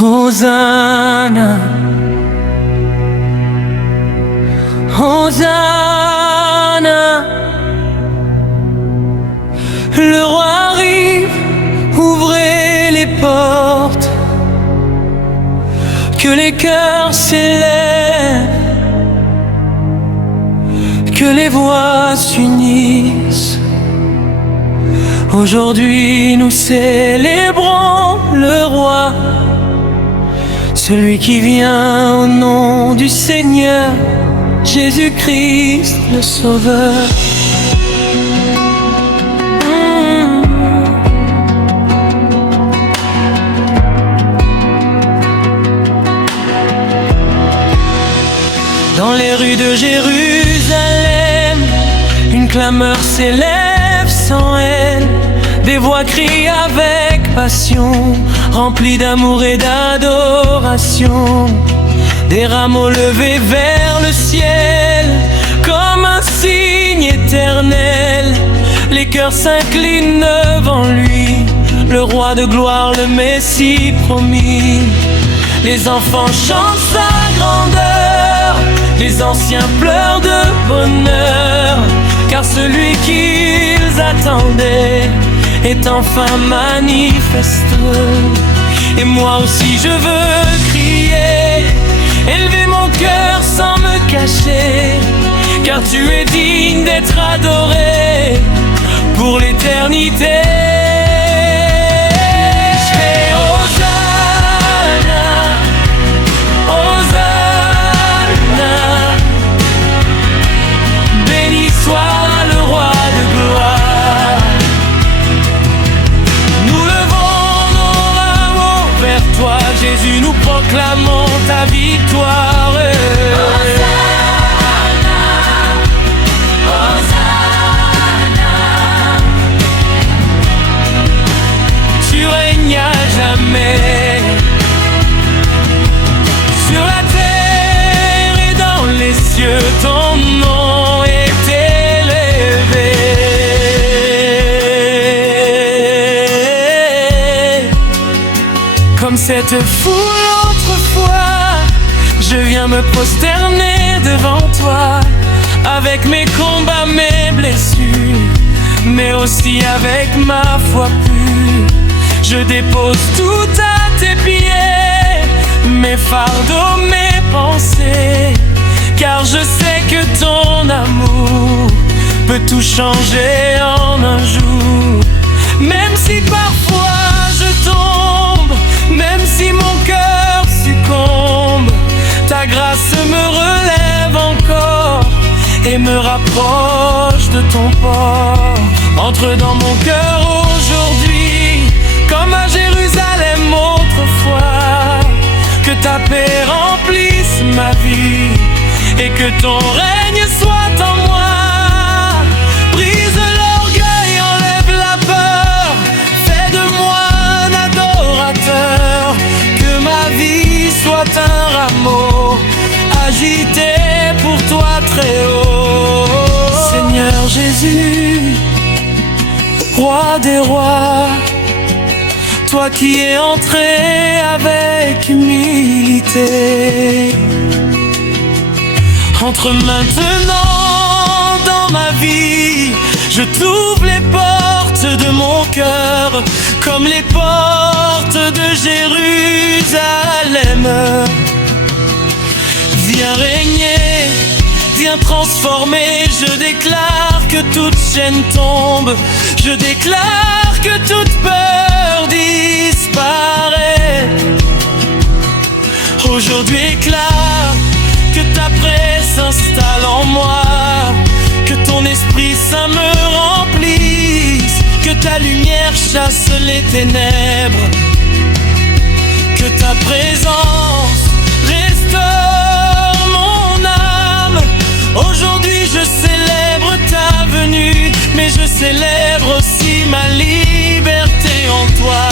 Hosanna, Hosanna, le roi arrive, ouvrez les portes, que les cœurs s'élèvent, que les voix s'unissent. Aujourd'hui nous célébrons le roi, celui qui vient au nom du Seigneur, Jésus-Christ le Sauveur. Dans les rues de Jérusalem, une clameur s'élève sans haine. Des voix crient avec passion, remplies d'amour et d'adoration. Des rameaux levés vers le ciel, comme un signe éternel. Les cœurs s'inclinent devant lui, le roi de gloire, le Messie promis. Les enfants chantent sa grandeur, les anciens pleurent de bonheur, car celui qu'ils attendaient est enfin manifeste. Et moi aussi je veux crier, élever mon cœur sans me cacher, car tu es digne d'être adoré pour l'éternité. Jésus, nous proclamons ta victoire. Hosanna, Hosanna. Tu règnes à jamais sur la terre et dans les cieux, ton nom est élevé. Comme cette foule autrefois, je viens me prosterner devant toi, avec mes combats, mes blessures, mais aussi avec ma foi pure. Je dépose tout à tes pieds, mes fardeaux, mes pensées, car je sais que ton amour peut tout changer en un jour. Même si parfois je tombe, même si mon cœur succombe, ta grâce me relève encore et me rapproche de ton port. Entre dans mon cœur aujourd'hui, comme à Jérusalem autrefois, que ta paix remplisse ma vie et que ton règne soit en moi. Brise l'orgueil, enlève la peur, fais de moi un adorateur. Que ma vie soit un rameau agité pour toi très haut. Seigneur Jésus, roi des rois, toi qui es entré avec humilité, entre maintenant dans ma vie. Je t'ouvre les portes de mon cœur, comme les portes de Jérusalem. Viens régner, viens transformer. Je déclare que toute chaîne tombe, je déclare que toute peur disparaît. Aujourd'hui éclate, que ta présence s'installe en moi, que ton Esprit Saint me remplisse, que ta lumière chasse les ténèbres, que ta présence restaure mon âme. Aujourd'hui je célèbre ta venue, mais je célèbre aussi ma liberté en toi.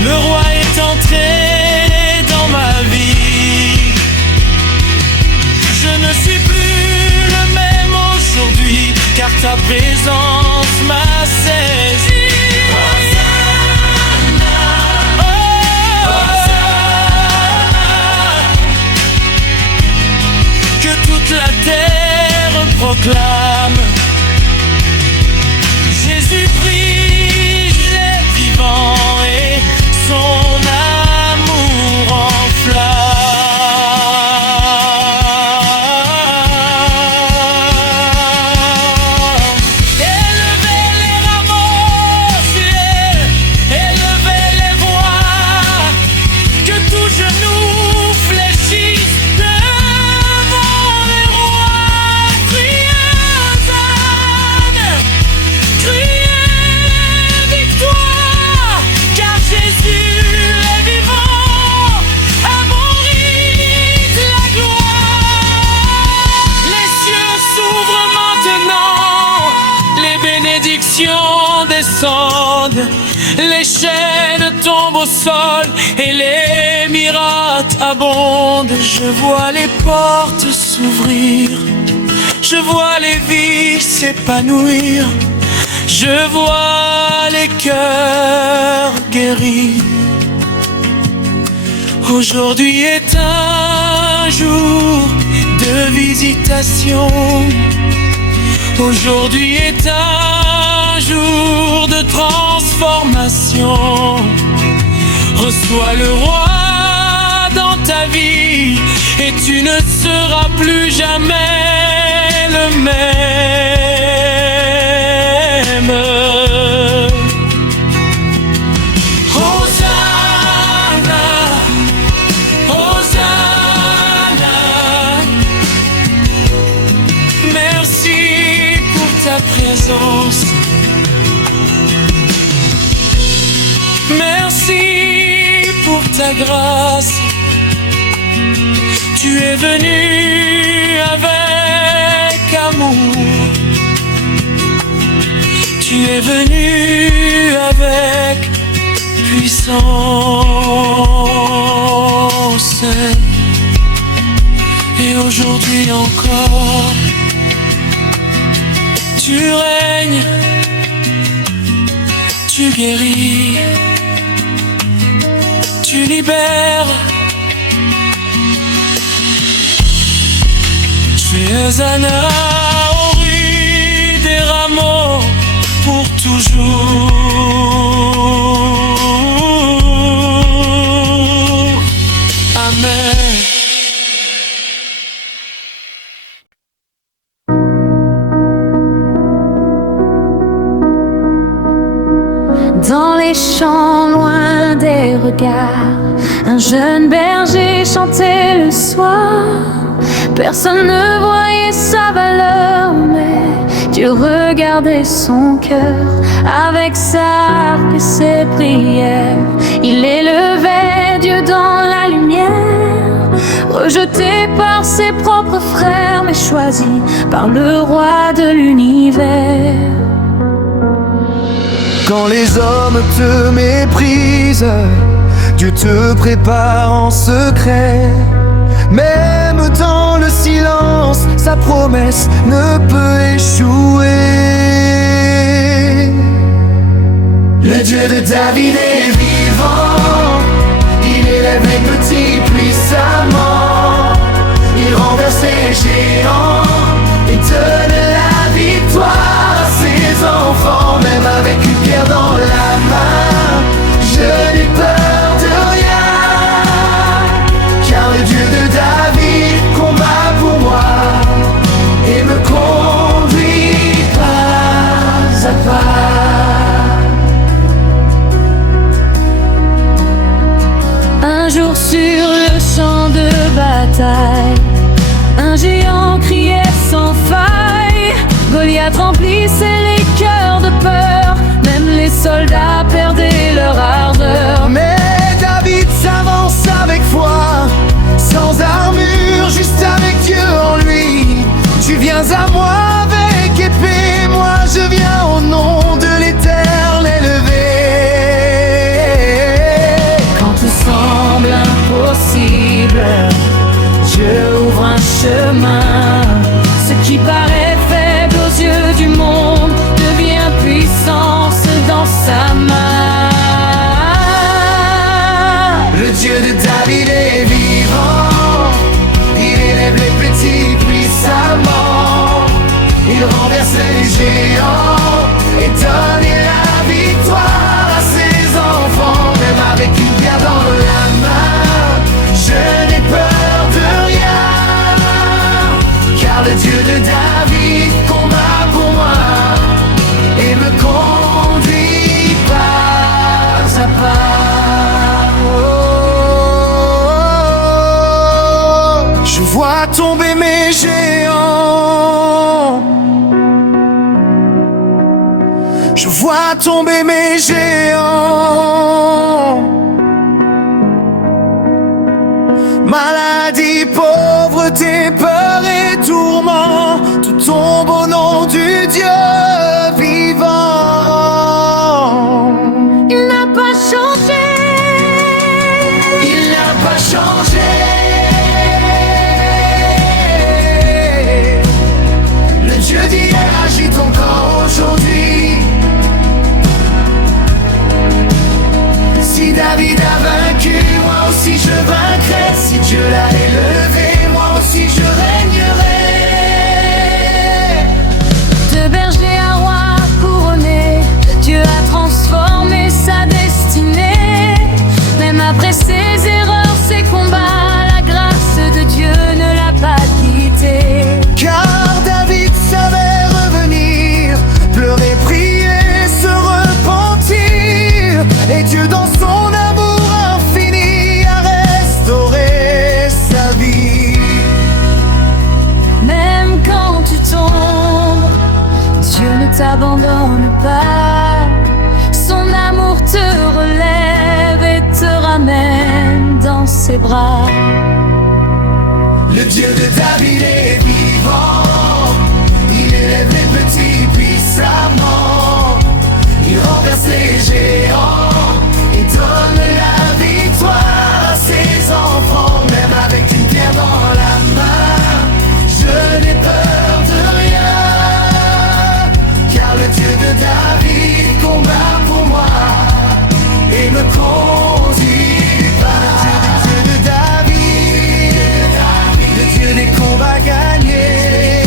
Le roi est entré dans ma vie. Je ne suis plus proclame. Jésus-Christ est vivant et son amour enflamme. Élevez les rameaux au ciel, élevez les voix, que tout genou fléchisse devant les rois. Criez Hosanna, criez victoire, car Jésus est vivant, à mon rite la gloire. Les cieux s'ouvrent maintenant, les bénédictions descendent, les chaînes tombent au sol et les miracles abondent. Je vois les portes s'ouvrir, je vois les vies s'épanouir, je vois les cœurs guéris. Aujourd'hui est un jour de visitation, aujourd'hui est un jour de transformation. Reçois le roi dans ta vie et tu ne seras plus jamais le même. Hosanna, Hosanna. Merci pour ta présence. Merci pour ta grâce. Tu es venu avec amour. Tu es venu avec puissance. Et aujourd'hui encore, tu règnes, tu guéris, tu libères. Tu es un au rue des rameaux pour toujours. Amen. Dans les champs, loin des regards, un jeune berger chantait le soir. Personne ne voyait sa valeur, mais Dieu regardait son cœur. Avec sa harpe et ses prières, il élevait Dieu dans la lumière. Rejeté par ses propres frères, mais choisi par le roi de l'univers. Quand les hommes te méprisent, Dieu te prépare en secret. Même dans le silence, sa promesse ne peut échouer. Le Dieu de David est vivant, il élève les petits puissamment. Il renverse les géants et donne la victoire à ses enfants. Même avec une pierre dans la main, je n'ai peur de rien, car le Dieu de David combat pour moi et me conduit pas à pas. Un jour sur le champ de bataille, un géant criait sans faille. Goliath remplissait les cœurs de peur, même les soldats perdaient leur ardeur. Mais David s'avance avec foi, sans armure, juste avec Dieu en lui. Tu viens à moi avec épée, moi je viens au nom de l'Éternel élevé. Quand tout semble impossible, Dieu ouvre un chemin. Ce qui paraît faible aux yeux du monde devient puissance dans sa main. Le Dieu de David est vivant, il élève les petits puissamment. écraser les géants et donner la victoire à ses enfants. Même avec une pierre dans la main, je n'ai peur de rien, car le Dieu de David combat pour moi et me conduit pas à pas. Je vois tomber mes géants, je vois tomber mes géants. Maladie, pauvreté, peur et tourment, tout tombe au nom du Dieu vivant. Il n'a pas changé. Il n'a pas changé. Le Dieu d'hier agit encore aujourd'hui. Si David a vaincu, moi aussi je vaincrai. Si Dieu l'a élevé, moi aussi je régnerai. De berger à roi couronné, Dieu a transformé sa destinée. Même après ses erreurs, ses combats, la grâce de Dieu ne l'a pas quitté. Car David savait revenir, pleurer, prier, se repentir. Et Dieu dans son amour infini a restauré sa vie. Même quand tu tombes, Dieu ne t'abandonne pas. Son amour te relève et te ramène dans ses bras. Le Dieu de David est vivant, il élève les petits puissamment. Il renverse les géants et donne la victoire à ses enfants. Même avec une pierre dans la main, je n'ai peur de rien, car le Dieu de David combat pour moi et me conduit par. Le Dieu de David, le Dieu des combats gagnés,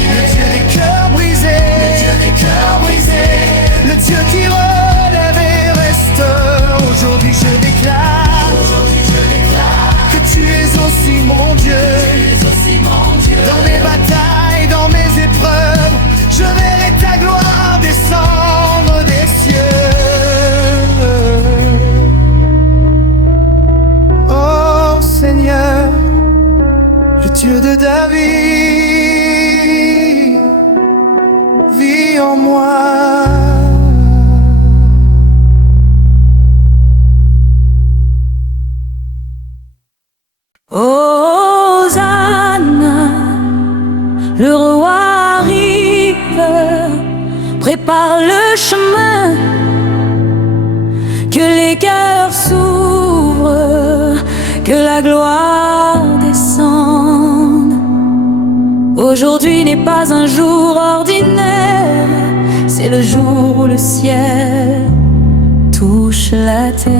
le Dieu des cœurs brisés, le Dieu qui relève et restaure. Aujourd'hui je déclare que tu es aussi mon Dieu. Dans mes batailles, dans mes épreuves, je verrai ta gloire descendre des cieux. Oh Seigneur, le Dieu de David vit en moi. Hosanna, le roi arrive, prépare le chemin, que les cœurs s'ouvrent, que la gloire descende. Aujourd'hui n'est pas un jour ordinaire, c'est le jour où le ciel touche la terre.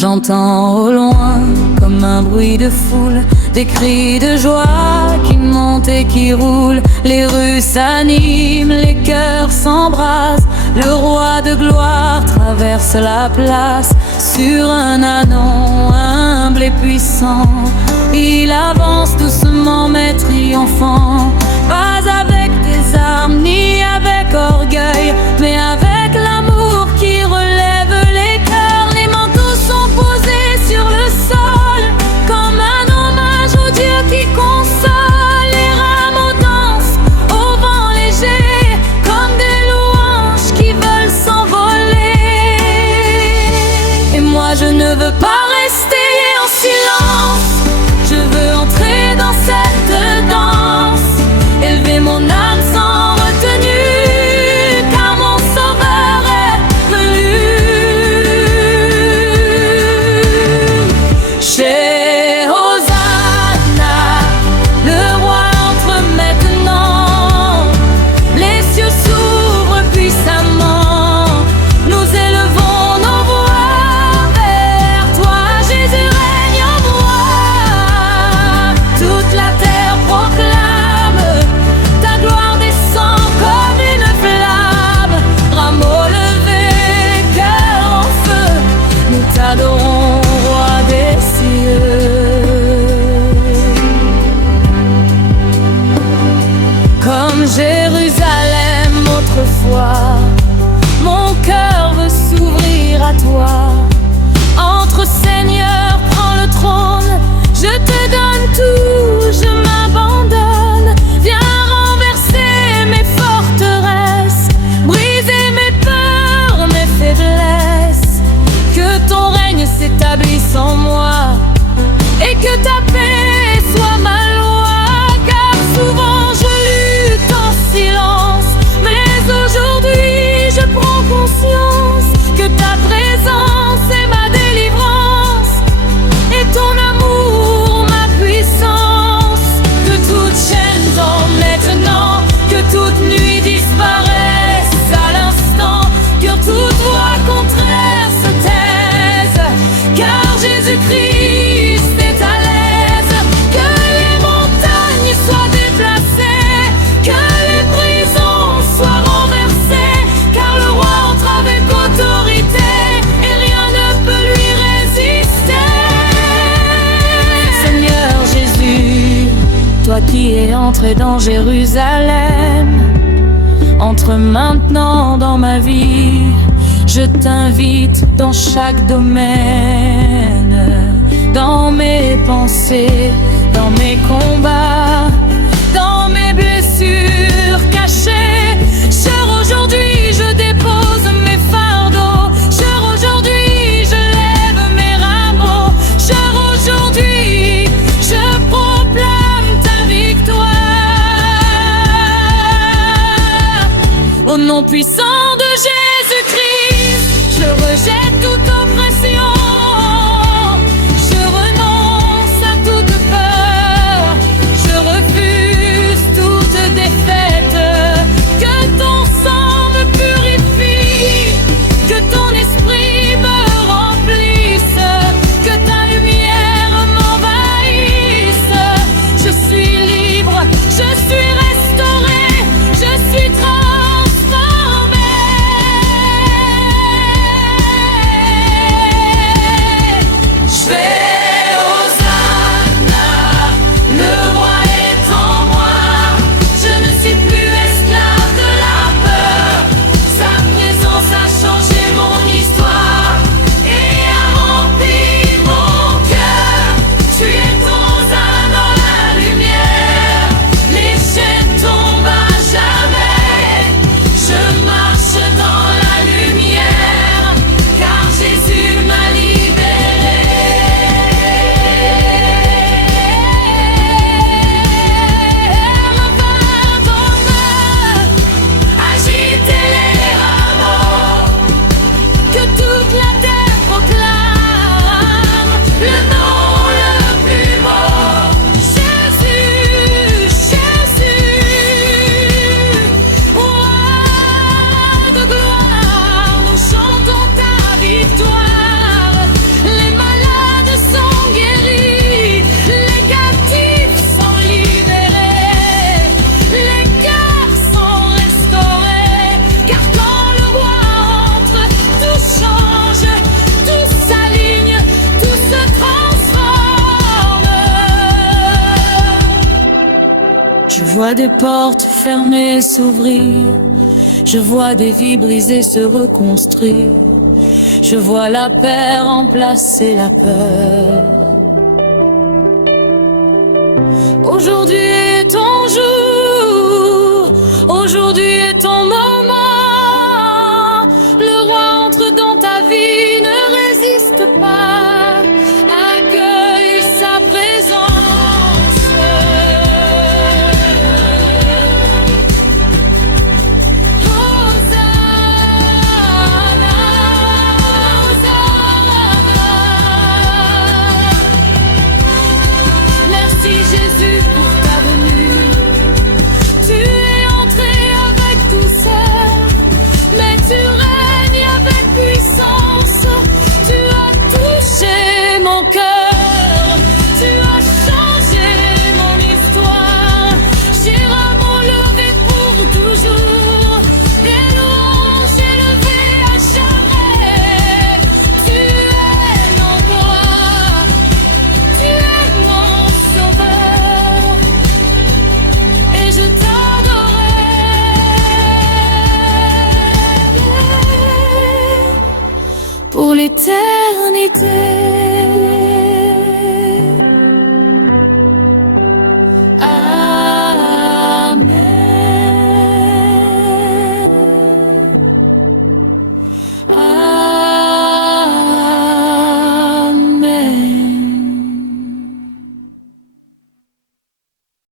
J'entends au loin, comme un bruit de foule, des cris de joie qui montent et qui roulent. Les rues s'animent, les cœurs s'embrassent. Le roi de gloire traverse la place sur un ânon humble et puissant. Il avance doucement mais triomphant, pas avec des armes ni avec orgueil, mais avec l'amour qui relève les cœurs. Les manteaux sont posés sur le sol comme un hommage au Dieu qui console. Les rameaux dansent au vent léger comme des louanges qui veulent s'envoler. Et moi je ne veux pas rester en silence, je veux entrer dans cette danse, élever mon âme sans retenue, car mon sauveur toi qui es entré dans Jérusalem, entre maintenant dans ma vie. Je t'invite dans chaque domaine, dans mes pensées, dans mes combats, dans mes blessures cachées. Cher, aujourd'hui je dépose mes fardeaux. Cher, aujourd'hui je lève mes rameaux. Cher, aujourd'hui je proclame ta victoire. Au nom puissant de Jésus-Christ, je rejette toute oppression. Je renonce à toute peur. Je refuse toute défaite. Que ton sang me purifie, que ton esprit me remplisse, que ta lumière m'envahisse. Je suis libre, je suis restauré, je suis transformé. Je vais Hosanna, le roi est en moi. Je ne suis plus esclave de la peur. Sa présence a changé mon histoire et a rempli mon cœur. Tu es Hosanna dans la lumière. Les chaînes tombent à jamais. Je marche dans la lumière, car Jésus m'a libéré. Agitez les rameaux, que toute la terre proclame le nom le plus beau. Jésus, Jésus, roi de gloire, nous chantons ta victoire. Les malades sont guéris, les captifs sont libérés, les cœurs sont restaurés. Car quand le roi entre, tout change, tout s'aligne, tout se transforme. Je vois des portes fermées s'ouvrir, je vois des vies brisées se reconstruire, je vois la paix remplacer la peur.